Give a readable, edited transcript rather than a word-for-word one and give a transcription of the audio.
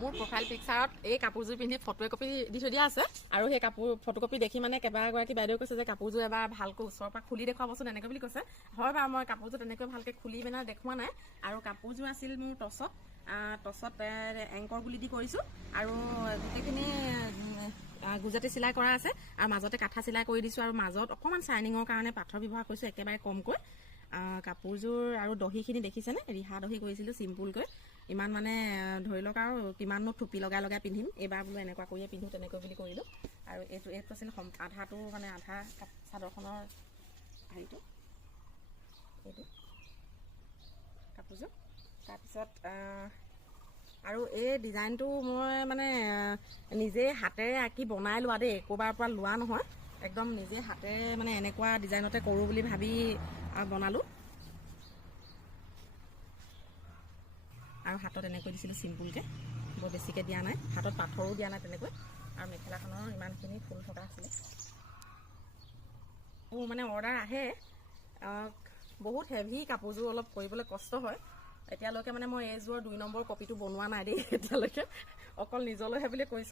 মোৰ প্ৰফাইল পিকচাৰত এই কাপোৰযোৰ পিন্ধি ফটো কপি দি থৈ দিয়া আছে আৰু সেই কাপোৰ ফটোকপি দেখি মানে কেইবাগৰাকী বাইদেউ কৈছে যে কাপোৰযোৰ এবাৰ ভালকৈ ওচৰৰ পৰা খুলি দেখুৱাবচোন এনেকৈ বুলি কৈছে। হয় বাৰু মই কাপোৰযোৰ তেনেকৈ ভালকৈ খুলি মানে দেখুওৱা নাই আৰু কাপোৰযোৰ আছিল মোৰ টছত এংকৰ গুলি দি কৰিছোঁ আৰু গোটেইখিনি গুজৰাটী চিলাই কৰা আছে আৰু মাজতে কাঠা চিলাই কৰি দিছোঁ আৰু মাজত অকণমান শ্বাইনিঙৰ কাৰণে পাথৰ ব্যৱহাৰ কৰিছোঁ একেবাৰে কমকৈ। কাপোৰযোৰ আৰু দহিখিনি দেখিছেনে, ৰিহা দহি কৰিছিলোঁ চিম্পুলকৈ। ইমান মানে ধৰি লওক আৰু কিমাননো থুপি লগাই পিন্ধিম, এইবাৰ বোলো এনেকুৱা কৰিয়ে পিন্ধো তেনেকৈ বুলি কৰিলোঁ। আৰু এইটো আছিল আধাটো মানে আধা চাদৰখনৰ হেৰিটো, এইটো কাপোৰযোৰ। তাৰপিছত আৰু এই ডিজাইনটো মই মানে নিজে হাতেৰে আঁকি বনাই লোৱা দেই, ক'ৰবাৰ পৰা লোৱা নহয়, একদম নিজে হাতেৰে মানে এনেকুৱা ডিজাইনতে কৰোঁ বুলি ভাবি বনালোঁ। আৰু হাতত এনেকৈ দিছিলোঁ চিম্পুলকৈ, বৰ বেছিকৈ দিয়া নাই, হাতত পাথৰো দিয়া নাই তেনেকৈ। আৰু মেখেলাখনৰ ইমানখিনি ফুল থকা আছিলে। মোৰ মানে অৰ্ডাৰ আহে, বহুত হেভি কাপোৰযোৰ, অলপ কৰিবলৈ কষ্ট হয়। এতিয়ালৈকে মানে মই এইযোৰৰ 2 নম্বৰ কপিটো বনোৱা নাই দেই এতিয়ালৈকে, অকল নিজলৈহে বুলি কৈছোঁ।